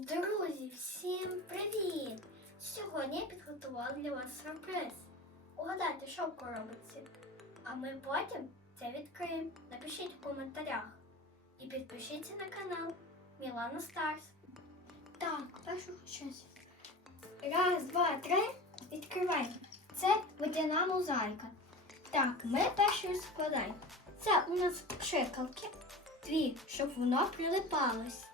Друзі, всім привіт! Сьогодні я підготувала для вас сюрприз. Угадайте, що в коробці. А ми потім це відкриємо. Напишіть в коментарях. І підпишіться на канал Мілана Старс. Так, першу щось. Раз, два, три. Відкриваємо. Це водяна мозаїка. Так, ми першу складаємо. Це у нас пшикалки. Дві, щоб воно прилипалось.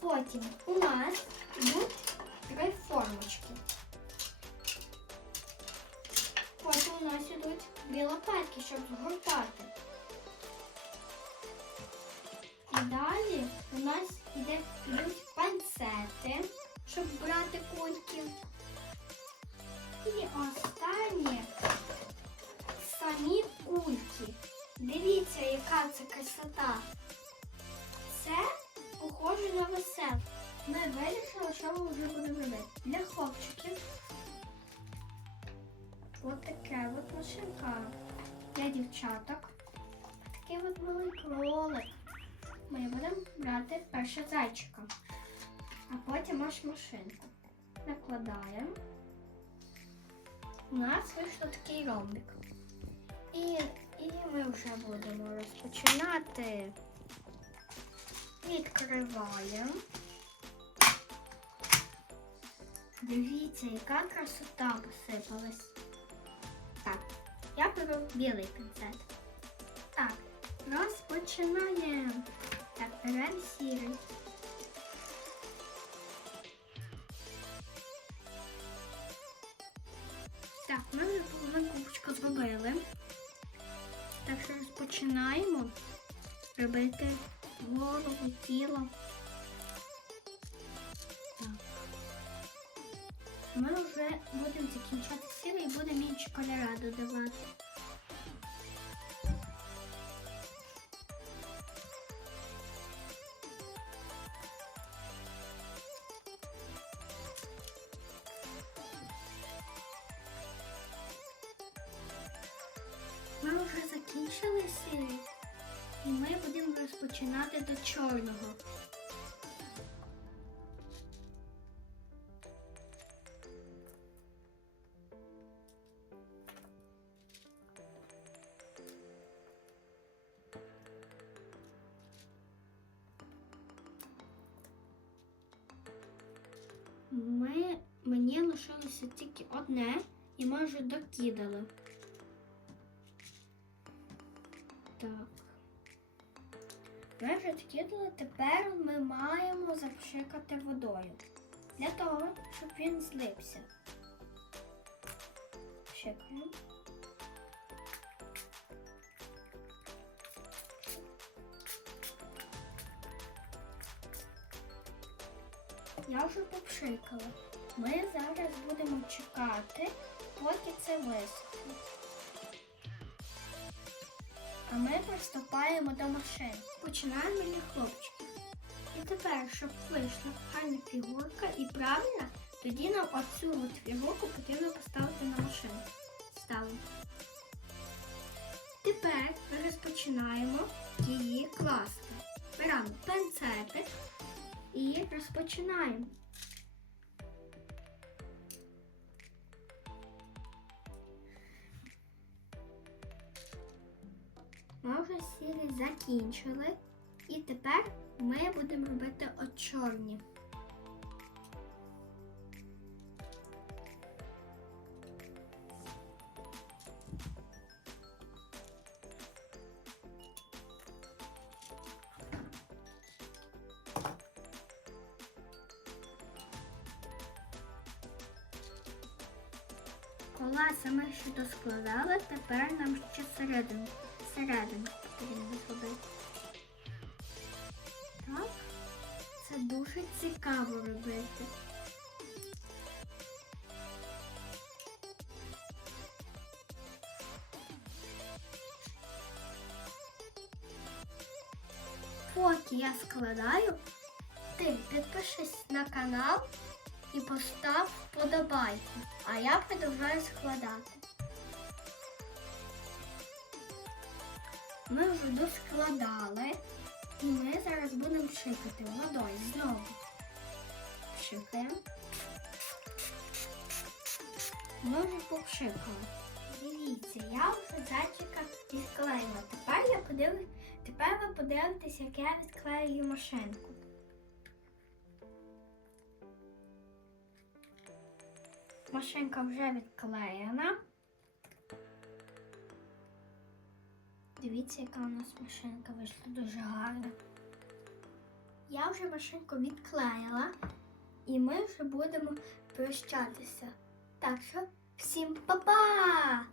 Потім у нас йдуть три формочки. Потім у нас йдуть дві лопатки, щоб згортати. І далі у нас йде, йдуть панцети, щоб брати кульки. І останнє самі кульки. Дивіться, яка це красота. Ми що ми вже будемо робити. Для хлопчиків. Таке от машинка. Для дівчаток. Такий от малий кролик. Ми будемо брати перше зайчика. А потім аж машинку. Накладаємо. У нас вийшло такий ромбик. І, і ми вже будемо розпочинати. Відкриваємо. Дивіться, яка красота посипалась. Так, я беру білий пінцет. Так, розпочинаємо. Так, беремо сірий. Так, ми вже половину кубочка зробили. Так що розпочинаємо робити голову, тіло. Ми вже будемо закінчати сили і будемо інші кольори додавати. Ми вже закінчили сили. І ми будемо розпочинати до чорного. Лишилося тільки одне, і ми вже докидали. Так. Ми вже відкидали, тепер ми маємо запшикати водою. Для того, щоб він злився. Пшикаємо. Я вже попшикала. Ми зараз будемо чекати, поки це висохне. А ми приступаємо до машин. Починаємо для хлопчиків. І тепер, щоб вийшла гарна фігурка і правильна, тоді нам оцю от фігурку потрібно поставити на машину. Ставимо. Тепер ми розпочинаємо її класти. Беремо пенцетик і розпочинаємо. Ми вже сірі закінчили. І тепер ми будемо робити от чорні. Колеса ми ще доскладали, тепер нам ще середину, середину потрібно зробити. Так, це дуже цікаво робити. Поки я складаю, ти підпишись на канал і постав вподобайку, а я продовжую складати. Ми вже доскладали. І ми зараз будемо пшикати водою знову. Пшикаємо. Ми вже попшикали. Дивіться, я вже зайчика відклеїла. Тепер я подивлюсь, тепер ви подивитесь, як я відклеюю машинку. Машинка вже відклеєна. Дивіться, яка у нас машинка вийшла дуже гарна. Я вже машинку відклеїла, і ми вже будемо прощатися. Так що всім па-па!